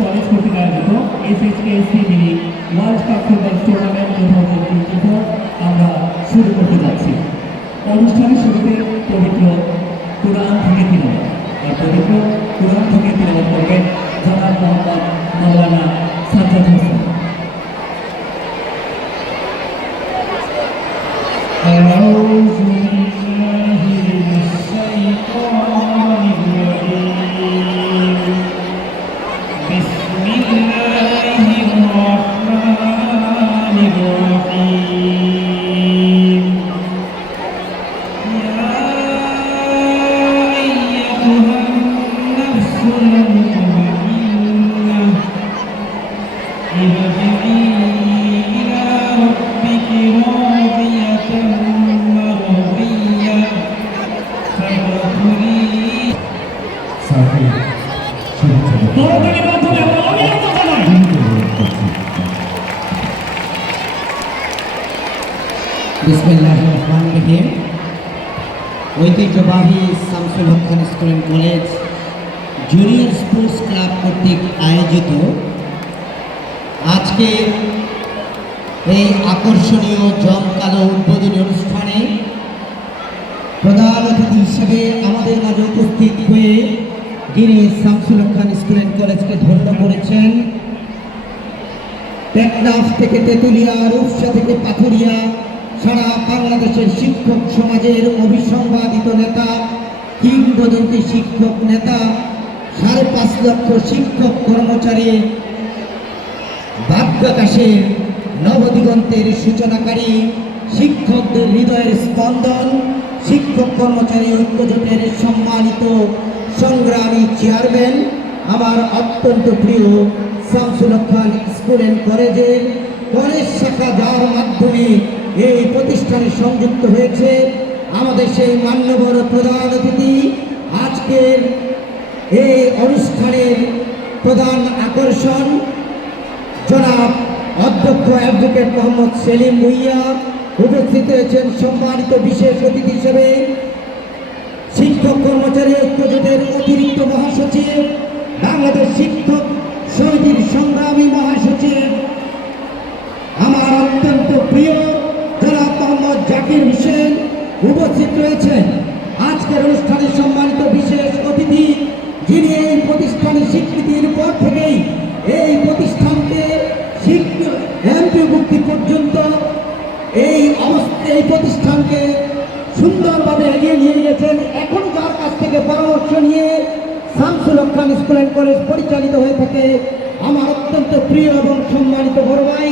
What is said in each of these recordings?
College কর্তৃক আয়োজিত SSKSC mini world cup football tournament two thousand twenty four আমরা শুরু করতে যাচ্ছি অনুষ্ঠানের শুরুতে পবিত্র কোরআন থেকে তিলবাত আর পবিত্র কোরআন থেকে তিলবাত করবেন জনাব মোহাম্মদ মাওলানা সাজ্জাদ হোসেন أعوذ بالله ঐতিহ্যবাহী Shamsul Haque school and college junior sports club কর্তৃক আয়োজিত আজকে এই আকর্ষণীয় জমকালো উদ্বোধনী অনুষ্ঠানে প্রধান অতিথি হিসেবে আমাদের মাঝে উপস্থিত হয়ে যিনি শামসুল খান স্কুল অ্যান্ড কলেজকে ধন্য করেছেন, টেকনাফ থেকে তেতুলিয়া, রূপসা থেকে পাথুরিয়া সারা বাংলাদেশের শিক্ষক সমাজের অবিসংবাদিত নেতা, কিংবদন্তি শিক্ষক নেতা, সাড়ে পাঁচ লক্ষ শিক্ষক কর্মচারী ভাগ্যাকাশের নবদিগন্তের সূচনাকারী শিক্ষকদের হৃদয়ের স্পন্দন, শিক্ষক কর্মচারী ঐক্যজোটের সম্মানিত সংগ্রামী চেয়ারম্যান, আমার অত্যন্ত প্রিয় শামসুল খান স্কুল অ্যান্ড কলেজের কলেজ শাখা যার মাধ্যমে এই প্রতিষ্ঠানে সংযুক্ত হয়েছে আমাদের সেই মান্যবর প্রধান অতিথি। আজকের এই অনুষ্ঠানের প্রধান আকর্ষণ জনাব অধ্যক্ষ অ্যাডভোকেট মোহাম্মদ সেলিম ভুইয়া। উপস্থিত হয়েছেন সম্মানিত বিশেষ অতিথি হিসেবে শিক্ষক কর্মচারী ঐক্যজোটের অতিরিক্ত মহাসচিব, বাংলাদেশ শিক্ষক সমিতির সংগ্রামী মহাসচিব, আমার অত্যন্ত প্রিয় উপস্থিত রয়েছেন আজকের অনুষ্ঠানে সম্মানিত বিশেষ অতিথি, যিনি এই প্রতিষ্ঠানের স্বীকৃতির পর থেকেই এই প্রতিষ্ঠানকে এমপি মুক্তি পর্যন্ত এই এই প্রতিষ্ঠানকে সুন্দরভাবে এগিয়ে নিয়ে গেছেন। এখন যার কাছ থেকে পরামর্শ নিয়ে Shamsul Khan school and college পরিচালিত হয়ে থাকে আমার অত্যন্ত প্রিয় এবং সম্মানিত বড় ভাই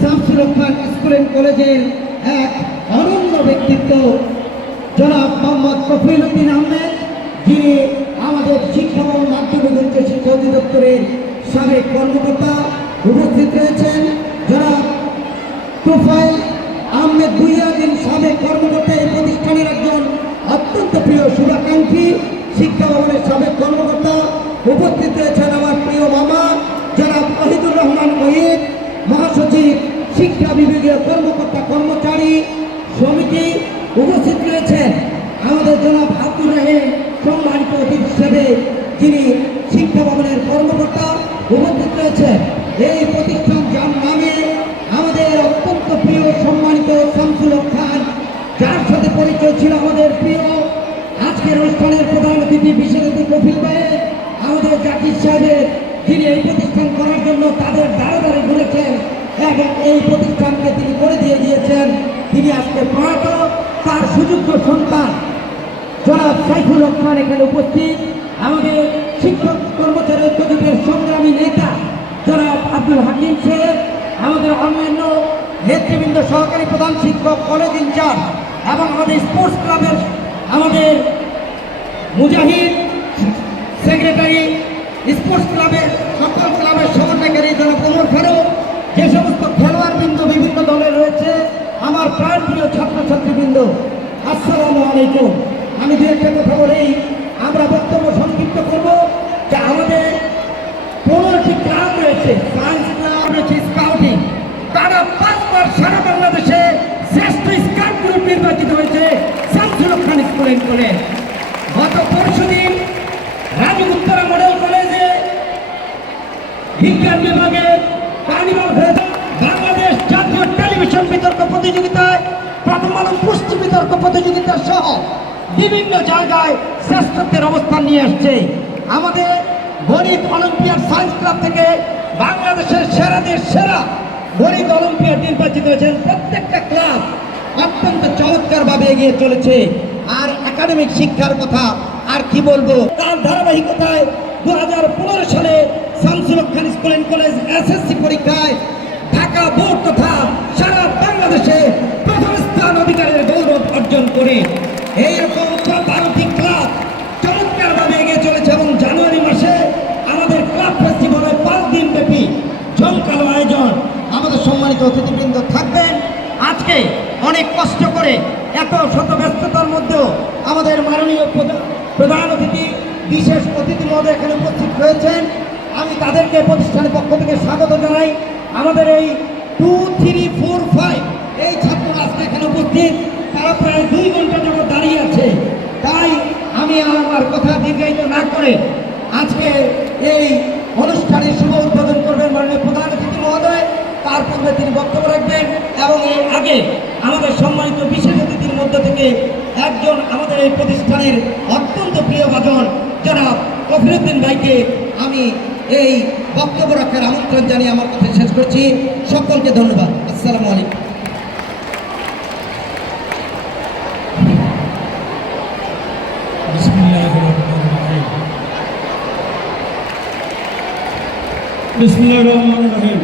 শামসুল খান স্কুল অ্যান্ড কলেজের ব্যক্তিত্ব জনাব মোহাম্মদ কফিল উদ্দিন আহমেদ, যিনি আমাদের শিক্ষা ও মাধ্যমিক উচ্চ শিক্ষা অধিদপ্তরের সাবেক কর্মকর্তা উপস্থিত রয়েছেন। অনুষ্ঠানের প্রধান অতিথি বিশেষ অতিথি কপিল ভাইয়ের আমাদের জাকির সাহেবের তিনি এই প্রতিষ্ঠান করার জন্য তাদের দ্বারে দ্বারে ঘুরেছেন এবং এই প্রতিষ্ঠানকে তিনি করে দিয়ে দিয়েছেন। তিনি আজকে প্রয়াত তার সুযোগ্য সন্তান। জনাব সাইফুল খান এখানে উপস্থিত। আমাদের শিক্ষক কর্মচারী ঐক্যজোটের সংগ্রামী নেতা জনাব আব্দুল হাকিম সাহেব, আমাদের অন্যান্য নেতৃবৃন্দ, সহকারী প্রধান শিক্ষক, কলেজ ইনচার্জ এবং আমাদের স্পোর্টস ক্লাবের, আমাদের মুজাহিদ, সেক্রেটারি, স্পোর্টস ক্লাবের সকল ক্লাবের সমন্বয়কারী জনাব ওমর ফারুক, যে সমস্ত খেলোয়াড় বৃন্দ বিভিন্ন দলে রয়েছে, আমার প্রাণপ্রিয় ছাত্রছাত্রীবৃন্দ, আসসালামু আলাইকুম। আমি দু একটা কথা বলেই আমরা বক্তব্য সংক্ষিপ্ত করব যে আমাদের পনেরোটি ক্লাব রয়েছে সায়েন্স ক্লাব রয়েছে স্কাউটিং তারা পাঁচবার সারা বাংলাদেশে শ্রেষ্ঠ স্কাউট গ্রুপ নির্বাচিত হয়েছে Shamsul Haque Khan school and college গত পরশু দিন রাজগুপ্তরা মডেল কলেজে বিজ্ঞান বিভাগে কার্নিভাল হয়েছে বাংলাদেশ জাতীয় টেলিভিশন বিতর্ক প্রতিযোগিতায় প্রথম আলো পুষ্টি বিতর্ক প্রতিযোগিতা সহ বিভিন্ন জায়গায় শ্রেষ্ঠত্বের অবস্থান নিয়ে আসছে। আমাদের গণিত অলিম্পিয়াড সায়েন্স ক্লাব থেকে বাংলাদেশের সেরাদের সেরা গণিত অলিম্পিয়াড নির্বাচিত হয়েছেন প্রত্যেকটা ক্লাব অত্যন্ত চমৎকারভাবে এগিয়ে চলেছে। আর একাডেমিক শিক্ষার কথা আর কি বলব? তার ধারাবাহিকতায় দু হাজার পনেরো সালে Shamsul Khan school and college SSC পরীক্ষায় ঢাকা বোর্ড তথা সারা বাংলাদেশে প্রথম স্থান অধিকারের গৌরব অর্জন করে। এইরকম বারোটি ক্লাব চমৎকারভাবে এগিয়ে চলেছে এবং জানুয়ারি মাসে আমাদের ক্লাব ফেস্টিভ্যালে পাঁচ দিন ব্যাপী জমকালো আয়োজন। আমাদের সম্মানিত অতিথিবৃন্দ থাকবেন। আজকে অনেক কষ্ট করে এত শত ব্যস্ততার মধ্যেও আমাদের মাননীয় প্রধা- প্রধান অতিথি, বিশেষ অতিথি মহোদয় এখানে উপস্থিত হয়েছেন আমি তাদেরকে প্রতিষ্ঠানের পক্ষ থেকে স্বাগত জানাই। আমাদের এই টু থ্রি ফোর ফাইভ এই ছাত্ররা আজকে এখানে উপস্থিত। তারা প্রায় দুই ঘণ্টা যাবত আমি আমার কথা দীর্ঘায়িত না করে আজকে এই অনুষ্ঠানের শুভ উদ্বোধন করবেন মাননীয় প্রধান অতিথি মহোদয়। তার পূর্বে তিনি বক্তব্য রাখবেন এবং এর আগে আমাদের সম্মানিত বিশেষ অতিথির মধ্য থেকে একজন আমাদের এই প্রতিষ্ঠানের অত্যন্ত প্রিয় ভাজন, জনাব কফিরুদ্দিন ভাইকে আমি এই বক্তব্য রাখার আমন্ত্রণ জানিয়ে আমার কথা শেষ করছি। সকলকে ধন্যবাদ। আসসালামু আলাইকুম। বিসমিল্লাহির রহমানির রহিম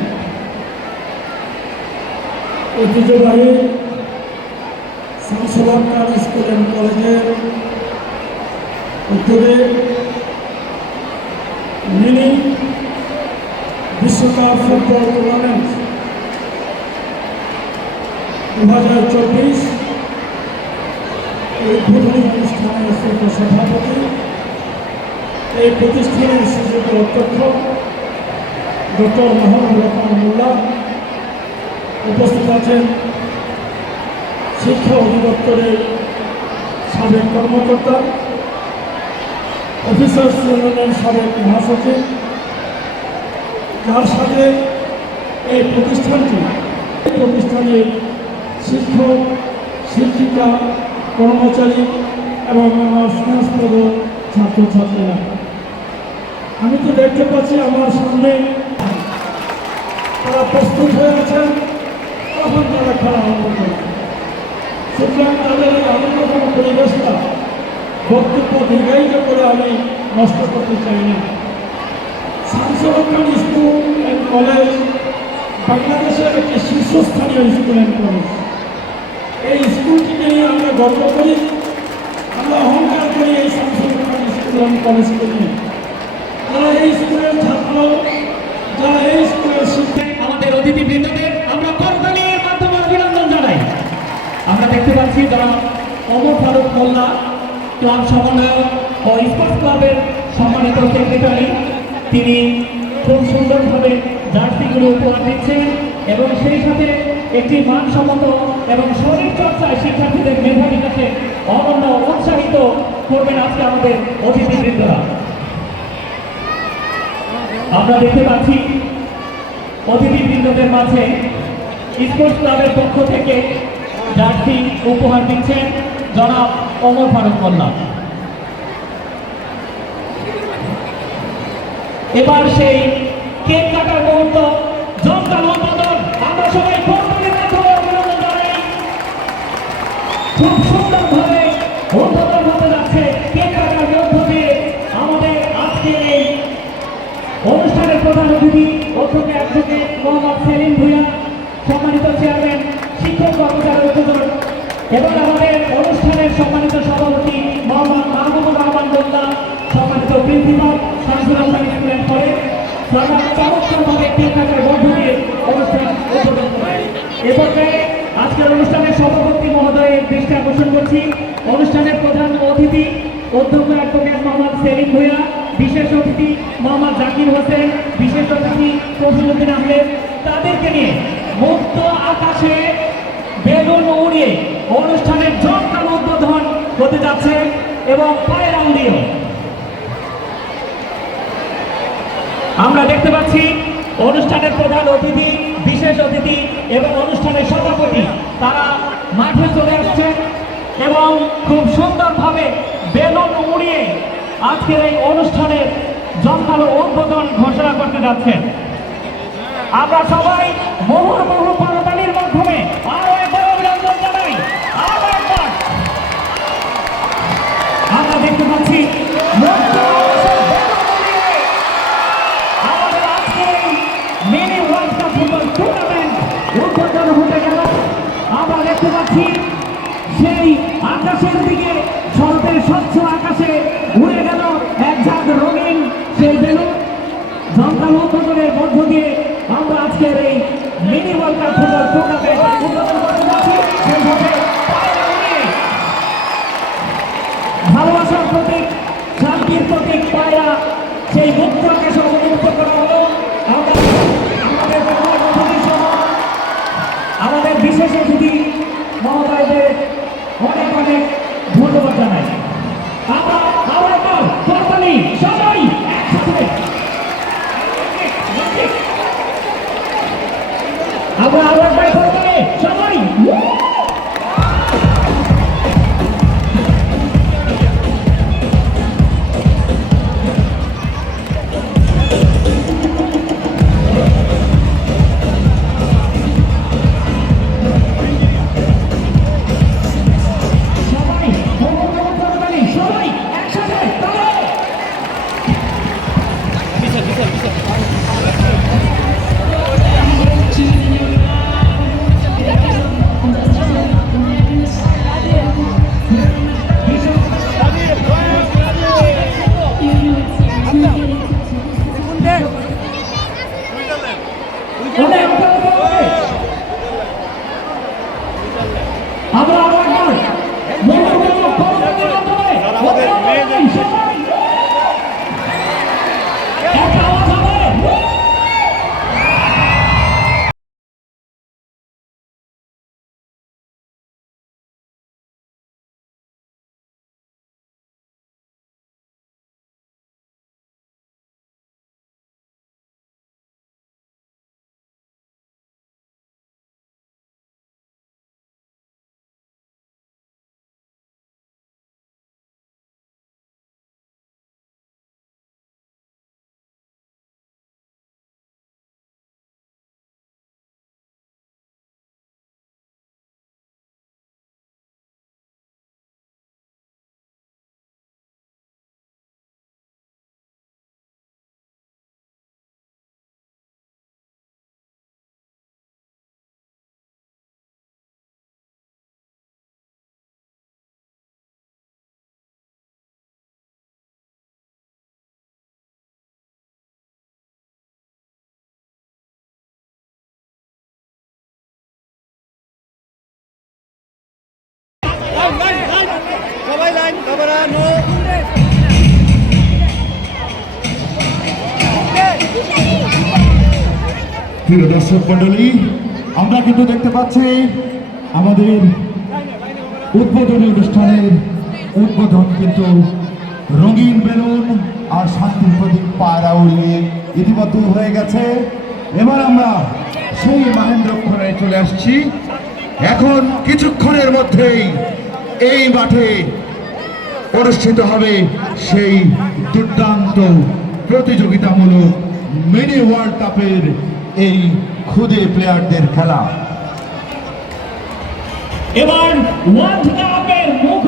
ঐতিহ্যবাহী শামসুলাকার স্কুল অ্যান্ড কলেজের উদ্যোগে মিনি বিশ্বকাপ ফুটবল টুর্নামেন্ট দু হাজার চব্বিশ এই উদ্বোধনী অনুষ্ঠানের শ্রেষ্ঠ সভাপতি এই প্রতিষ্ঠানের সুযোগ্য অধ্যক্ষ ডক্টর মোহাম্মদ রহমান মোল্লা উপস্থিত আছেন শিক্ষা অধিদপ্তরের সাবেক কর্মকর্তা অফিসার্স ইউনিয়নের সাবেক মহাসচিব। যার সাথে এই প্রতিষ্ঠানটি, এই প্রতিষ্ঠানের শিক্ষক, শিক্ষিকা, কর্মচারী এবং আমার সমাজপ্রদ ছাত্রছাত্রীরা। আমি তো দেখতে পাচ্ছি আমার সামনে তারা প্রস্তুত হয়ে আছেন, তখন তারা খেলা আরম্ভ করবে সুতরাং তাদের এই আনন্দময় পরিবেশটা বক্তব্য দীর্ঘায়িত করে আমি নষ্ট করতে চাই না। শামসুরক্ষণ স্কুল অ্যান্ড কলেজ বাংলাদেশের একটি শীর্ষস্থানীয় স্কুল অ্যান্ড কলেজ। এই স্কুলটিকে নিয়ে আমরা গর্ব করি, আমরা অহংকার করি এই শামসুরক্ষণ স্কুল অ্যান্ড কলেজকে নিয়ে। যারা এই স্কুলের অমর ফারুক মোল্লা, ক্লাব সমন্বয়ক ও স্পোর্টস ক্লাবের সম্মানিত সেক্রেটারি তিনি খুব সুন্দরভাবে জার্সিগুলো উপহার দিচ্ছেন এবং সেই সাথে একটি মানসম্মত এবং শরীর চর্চায় শিক্ষার্থীদের মেধা বিকাশে অনন্য উৎসাহিত করবেন আজকে আমাদের অতিথিবৃন্দরা। আমরা দেখতে পাচ্ছি অতিথিবৃন্দদের মাঝে স্পোর্টস ক্লাবের পক্ষ থেকে জার্সি উপহার দিচ্ছেন। জনাব অমর ফারুক মোল্লা। এবার সেই কেক কাটার মুহূর্ত জমকাল উদ্বোধন আমরা সবাই খুব সুন্দরভাবে উদ্বোধন হতে যাচ্ছে কেক কাটার মধ্য দিয়ে আমাদের আজকের এই অনুষ্ঠানের প্রধান অতিথি, অধ্যক্ষ অ্যাডভোকেট মোহাম্মদ সেলিম সম্মানিত চেয়ারম্যান, শিক্ষক কর্মচারী এবং আমাদের অনুষ্ঠানের সম্মানিত সভাপতি মোহাম্মদ মাহমুদুর রহমান মোল্লা সম্মানিত প্রিন্সিপাল শামসুল হাসান কলেজ তারা চমৎকারভাবে তিন টাকার মধ্য দিয়ে অনুষ্ঠান উদ্বোধন করে এ পর্যায়ে আজকের অনুষ্ঠানের সভাপতি মহোদয়ের দৃষ্টি আকর্ষণ করছি। অনুষ্ঠানের প্রধান অতিথি অধ্যক্ষ অ্যাডভোকেট মোহাম্মদ সেলিম ভুইয়া, বিশেষ অতিথি মোহাম্মদ জাকির হোসেন, বিশেষ অতিথি প্রফুল্লুদ্দিন আহমেদ। তাদেরকে নিয়ে মুক্ত আকাশে বেলুন উড়িয়ে অনুষ্ঠানের জমকার উদ্বোধন হতে যাচ্ছে এবং পায়ের আঙ্গুলিও আমরা দেখতে পাচ্ছি অনুষ্ঠানের প্রধান অতিথি, বিশেষ অতিথি এবং অনুষ্ঠানের সভাপতি, তারা মাঠে চলে আসছেন এবং খুব সুন্দরভাবে বেলুন উড়িয়ে আজকের এই অনুষ্ঠানের জমকালো উদ্বোধন ঘোষণা করতে যাচ্ছেন। আমরা সবাই মুহুর্মুহু করতালির দেখতে সেই আকাশের দিকে শরতের স্বচ্ছ আকাশে উড়ে গেল এক ঝাঁক রঙিন সেই বেলুন জমকাল উদ্বোধনের মধ্য দিয়ে আমরা আজকের এই mini world cup football tournament উদ্বোধন করতে যাচ্ছি সেই সাথে পায়রা উড়িয়ে ভালোবাসার প্রতীক শান্তির প্রতীক পায়রা সেই মুক্ত আকাশে অবমুক্ত করা হলো আমরা আমাদের প্রধান অতিথি সহ আমাদের বিশেষ অতিথি মহোদয়দের অনেক অনেক ধন্যবাদ জানাই আমরা আরও একবার করতালি সবাই একসাথে আমরা আরও একবার অভিনন্দন সবাই প্রিয় দর্শক মন্ডলী আমরা কিন্তু দেখতে পাচ্ছি আমাদের উদ্বোধনী অনুষ্ঠানের উদ্বোধন কিন্তু রঙিন বেলুন আর শান্তির প্রতীক পায়রা উড়িয়ে ইতিমধ্যে হয়ে গেছে। এবার আমরা সেই মহেন্দ্রক্ষণে চলে আসছি। এখন কিছুক্ষণের মধ্যেই এই মাঠে অনুষ্ঠিত হবে সেই দুর্দান্ত প্রতিযোগিতামূলক মিনি ওয়ার্ল্ড কাপের এই খুদে প্লেয়ারদের খেলা। এবার কাপের মুখ